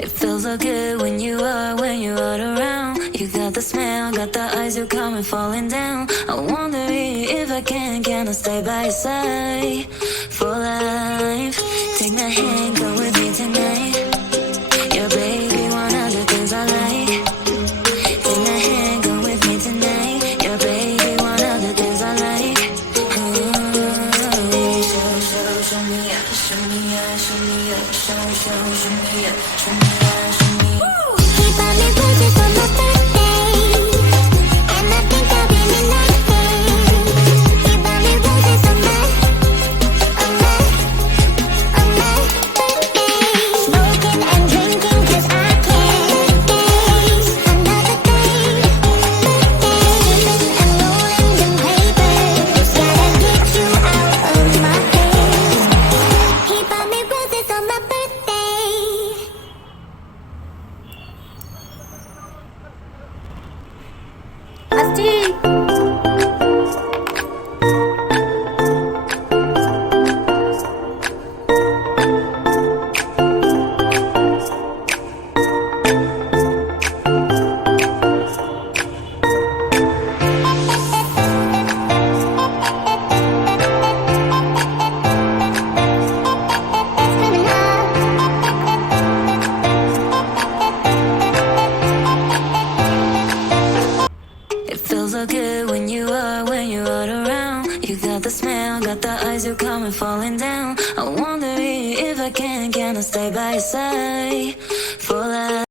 It feels so good when you're around. You got the smell, got the eyes, you coming falling down. I wonder if I can I stay by your side for life? Take my hand, go with me tonight. Yeah, baby, one of the things I like. Take my hand, go with me tonight. Yeah, baby, one of the things I like. Show me up, show me up, show me up, show me up, show me up, show me up. He bought me roses for my birthday, and I think I'll be the next day. He bought me roses on my birthday. Smoking and drinking 'cause I can't face another day. And rolling them papers, gotta get you out of my head. He bought me roses on my birthday. It feels so good when you're around. You got the smell, got the eyes, you coming falling down. I wonder if I can I stay by your side for life?